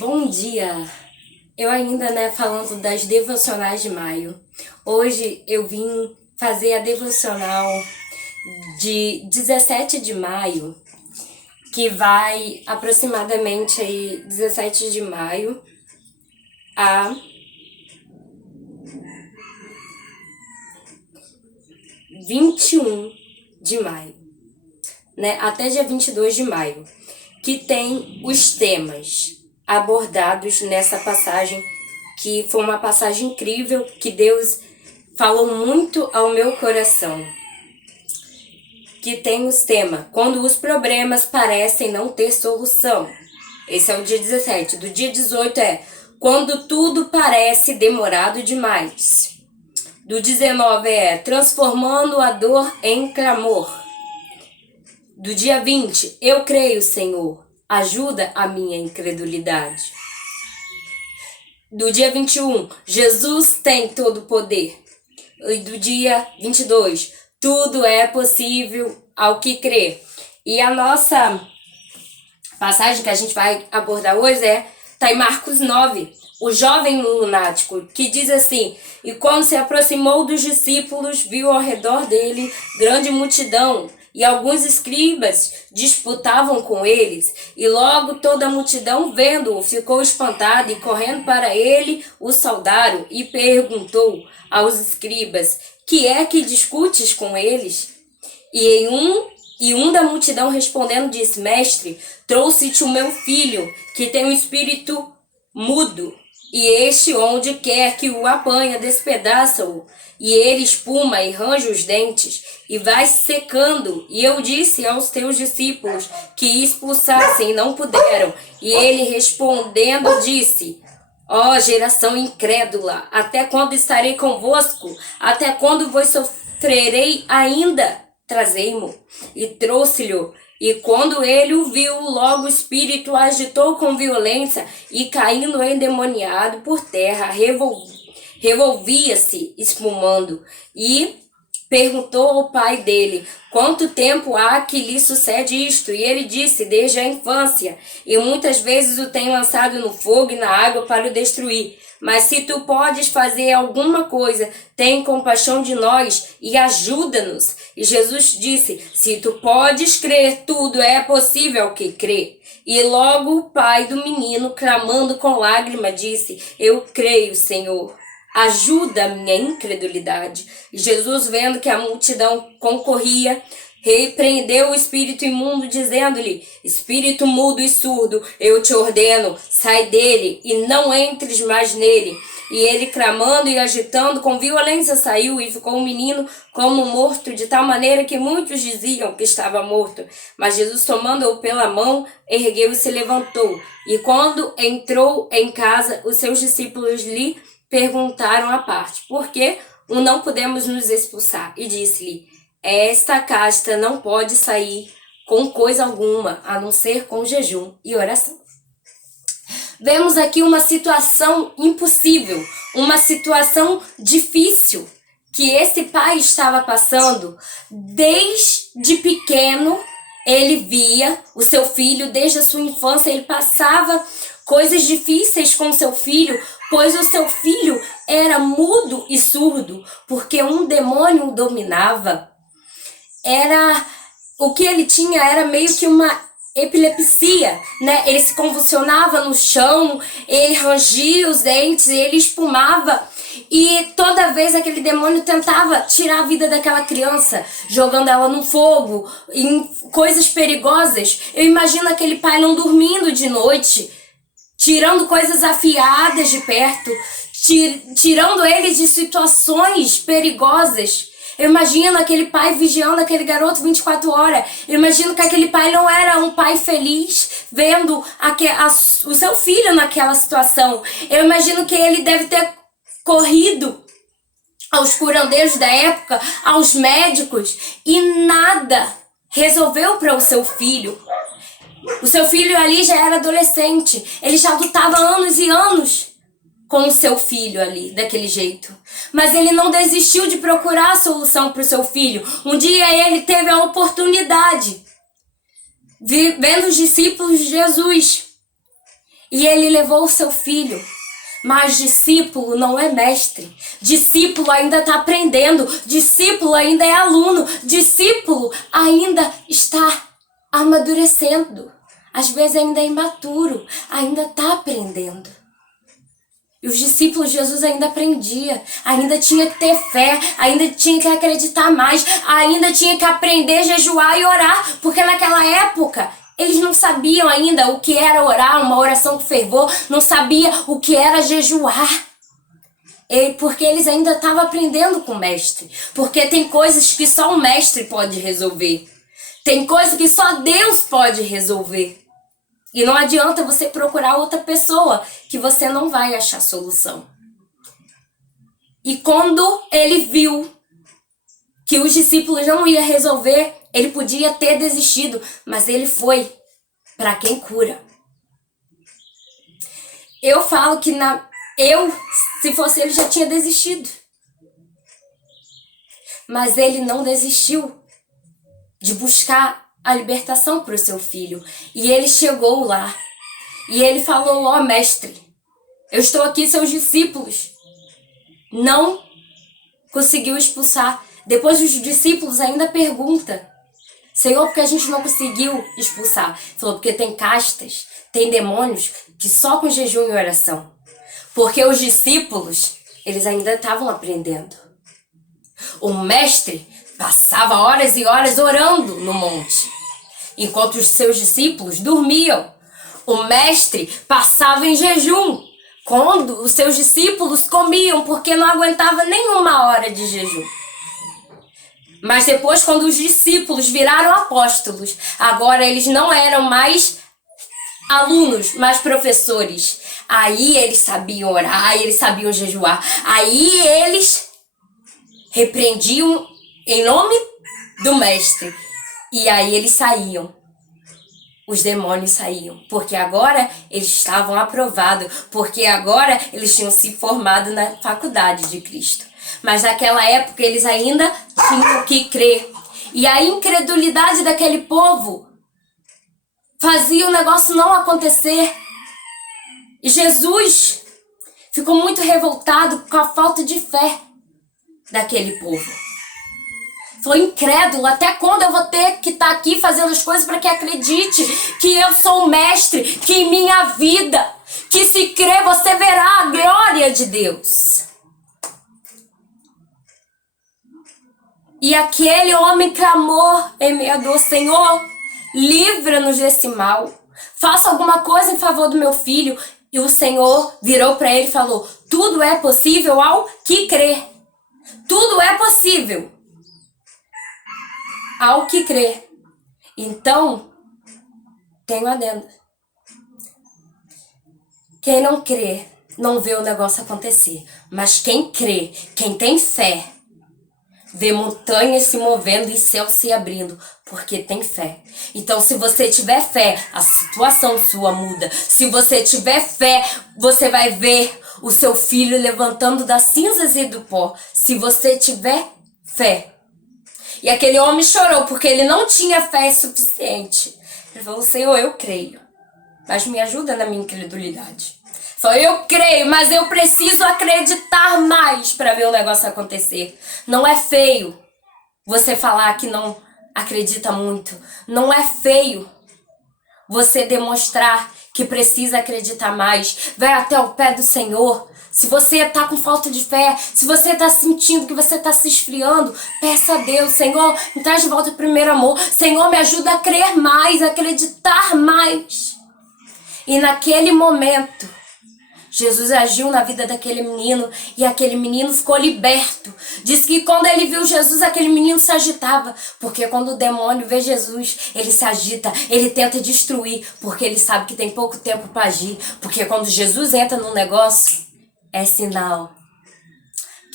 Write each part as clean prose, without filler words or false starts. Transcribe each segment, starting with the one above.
Bom dia! Eu ainda, falando das devocionais de maio. Hoje eu vim fazer a devocional de 17 de maio, que vai aproximadamente aí 17 de maio a 21 de maio, até dia 22 de maio, que tem os temas abordados nessa passagem, que foi uma passagem incrível, que Deus falou muito ao meu coração. Que tem os temas, quando os problemas parecem não ter solução. Esse é o dia 17. Do dia 18 é quando tudo parece demorado demais. Do 19 é transformando a dor em clamor. Do dia 20, eu creio, Senhor, ajuda a minha incredulidade. Do dia 21, Jesus tem todo o poder. E do dia 22, tudo é possível ao que crê. E a nossa passagem que a gente vai abordar hoje está em Marcos 9, o jovem lunático, que diz assim: e quando se aproximou dos discípulos, viu ao redor dele grande multidão, e alguns escribas disputavam com eles, e logo toda a multidão, vendo-o, ficou espantada, e correndo para ele, o saudaram, e perguntou aos escribas: que é que discutes com eles? E um da multidão respondendo disse: mestre, trouxe-te o meu filho, que tem um espírito mudo, e este, onde quer que o apanha, despedaça-o, e ele espuma e range os dentes, e vai secando. E eu disse aos teus discípulos que expulsassem, e não puderam. E ele respondendo disse: ó geração incrédula, até quando estarei convosco? Até quando vos sofrerei ainda? Trazei-mo. E trouxe-lhe. E quando ele o viu, logo o espírito agitou com violência, e caindo endemoniado por terra, revolvia-se, espumando. E perguntou ao pai dele: quanto tempo há que lhe sucede isto? E ele disse: desde a infância, e muitas vezes o tem lançado no fogo e na água para o destruir. Mas se tu podes fazer alguma coisa, tem compaixão de nós e ajuda-nos. E Jesus disse: se tu podes crer, tudo é possível ao que crê. E logo o pai do menino, clamando com lágrima, disse: eu creio, Senhor, ajuda a minha incredulidade. E Jesus, vendo que a multidão concorria, repreendeu o espírito imundo, dizendo-lhe: espírito mudo e surdo, eu te ordeno, sai dele e não entres mais nele. E ele, clamando e agitando com violência, saiu, e ficou o menino como morto, de tal maneira que muitos diziam que estava morto. Mas Jesus, tomando-o pela mão, ergueu e se levantou. E quando entrou em casa, os seus discípulos lhe perguntaram à parte: por que não podemos nos expulsar? E disse-lhe: esta casta não pode sair com coisa alguma, a não ser com jejum e oração. Vemos aqui uma situação impossível, uma situação difícil que esse pai estava passando. Desde pequeno, ele via o seu filho, desde a sua infância, ele passava coisas difíceis com o seu filho, pois o seu filho era mudo e surdo, porque um demônio o dominava. O que ele tinha era meio que uma epilepsia, Ele se convulsionava no chão, ele rangia os dentes, ele espumava. E toda vez aquele demônio tentava tirar a vida daquela criança, jogando ela no fogo, em coisas perigosas. Eu imagino aquele pai não dormindo de noite, tirando coisas afiadas de perto, tirando ele de situações perigosas. Eu imagino aquele pai vigiando aquele garoto 24 horas. Eu imagino que aquele pai não era um pai feliz vendo o seu filho naquela situação. Eu imagino que ele deve ter corrido aos curandeiros da época, aos médicos, e nada resolveu para o seu filho. O seu filho ali já era adolescente. Ele já lutava anos e anos com o seu filho ali, daquele jeito. Mas ele não desistiu de procurar a solução para o seu filho. Um dia ele teve a oportunidade, vendo os discípulos de Jesus. E ele levou o seu filho. Mas discípulo não é mestre. Discípulo ainda está aprendendo. Discípulo ainda é aluno. Discípulo ainda está amadurecendo. Às vezes ainda é imaturo. Ainda está aprendendo. E os discípulos de Jesus ainda aprendia. Ainda tinha que ter fé. Ainda tinha que acreditar mais. Ainda tinha que aprender a jejuar e orar. Porque naquela época eles não sabiam ainda o que era orar, uma oração com fervor, não sabia o que era jejuar. Porque eles ainda estavam aprendendo com o mestre. Porque tem coisas que só o mestre pode resolver. Tem coisas que só Deus pode resolver. E não adianta você procurar outra pessoa, que você não vai achar solução. E quando ele viu que os discípulos não iam resolver, ele podia ter desistido, mas ele foi para quem cura. Eu falo que se fosse ele, já tinha desistido. Mas ele não desistiu de buscar a libertação para o seu filho. E ele chegou lá. E ele falou: ó, mestre, eu estou aqui, seus discípulos. Não conseguiu expulsar. Depois os discípulos ainda perguntam: Senhor, por que a gente não conseguiu expulsar? Ele falou: porque tem castas, tem demônios que só com jejum e oração. Porque os discípulos, eles ainda estavam aprendendo. O mestre passava horas e horas orando no monte, enquanto os seus discípulos dormiam. O mestre passava em jejum, quando os seus discípulos comiam, porque não aguentava nenhuma hora de jejum. Mas depois, quando os discípulos viraram apóstolos, agora eles não eram mais alunos, mas professores. Aí eles sabiam orar, aí eles sabiam jejuar. Aí eles repreendiam em nome do mestre. E aí eles saíam. Os demônios saíam. Porque agora eles estavam aprovados. Porque agora eles tinham se formado na faculdade de Cristo. Mas naquela época eles ainda tinham que crer. E a incredulidade daquele povo fazia o negócio não acontecer. E Jesus ficou muito revoltado com a falta de fé daquele povo. Falou: incrédulo, até quando eu vou ter que estar aqui fazendo as coisas para que acredite que eu sou o mestre, que em minha vida, que se crer você verá a glória de Deus. E aquele homem clamou em meia dor: Senhor, livra-nos desse mal. Faça alguma coisa em favor do meu filho. E o Senhor virou para ele e falou: tudo é possível ao que crê. Tudo é possível ao que crê. Então, tem um adendo. Quem não crê, não vê o negócio acontecer. Mas quem crê, quem tem fé, vê montanhas se movendo e céu se abrindo, porque tem fé. Então, se você tiver fé, a situação sua muda. Se você tiver fé, você vai ver o seu filho levantando das cinzas e do pó. Se você tiver fé. E aquele homem chorou, porque ele não tinha fé suficiente. Ele falou: Senhor, eu creio, mas me ajuda na minha incredulidade. Falou: eu creio, mas eu preciso acreditar mais para ver o negócio acontecer. Não é feio você falar que não acredita muito. Não é feio você demonstrar que precisa acreditar mais. Vai até o pé do Senhor. Se você está com falta de fé, se você está sentindo que você está se esfriando, peça a Deus: Senhor, me traz de volta o primeiro amor. Senhor, me ajuda a crer mais, a acreditar mais. E naquele momento, Jesus agiu na vida daquele menino e aquele menino ficou liberto. Diz que quando ele viu Jesus, aquele menino se agitava. Porque quando o demônio vê Jesus, ele se agita, ele tenta destruir, porque ele sabe que tem pouco tempo para agir. Porque quando Jesus entra num negócio, é sinal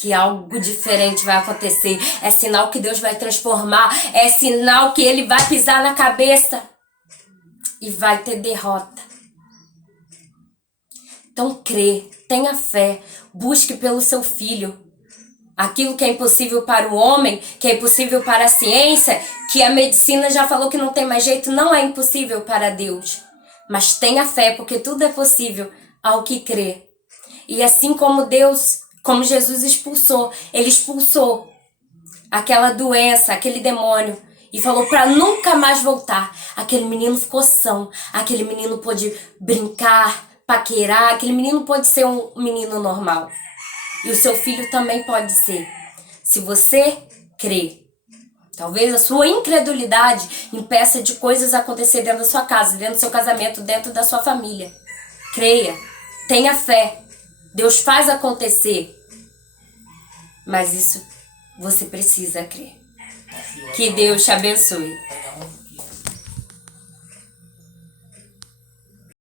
que algo diferente vai acontecer. É sinal que Deus vai transformar. É sinal que ele vai pisar na cabeça e vai ter derrota. Então crê, tenha fé, busque pelo seu filho. Aquilo que é impossível para o homem, que é impossível para a ciência, que a medicina já falou que não tem mais jeito, não é impossível para Deus. Mas tenha fé, porque tudo é possível ao que crê. E assim como Deus, como Jesus expulsou, ele expulsou aquela doença, aquele demônio, e falou para nunca mais voltar. Aquele menino ficou são, aquele menino pôde brincar, paquerar, aquele menino pode ser um menino normal. E o seu filho também pode ser, se você crê. Talvez a sua incredulidade impeça de coisas acontecer dentro da sua casa, dentro do seu casamento, dentro da sua família. Creia, tenha fé. Deus faz acontecer. Mas isso você precisa crer. Que Deus te abençoe.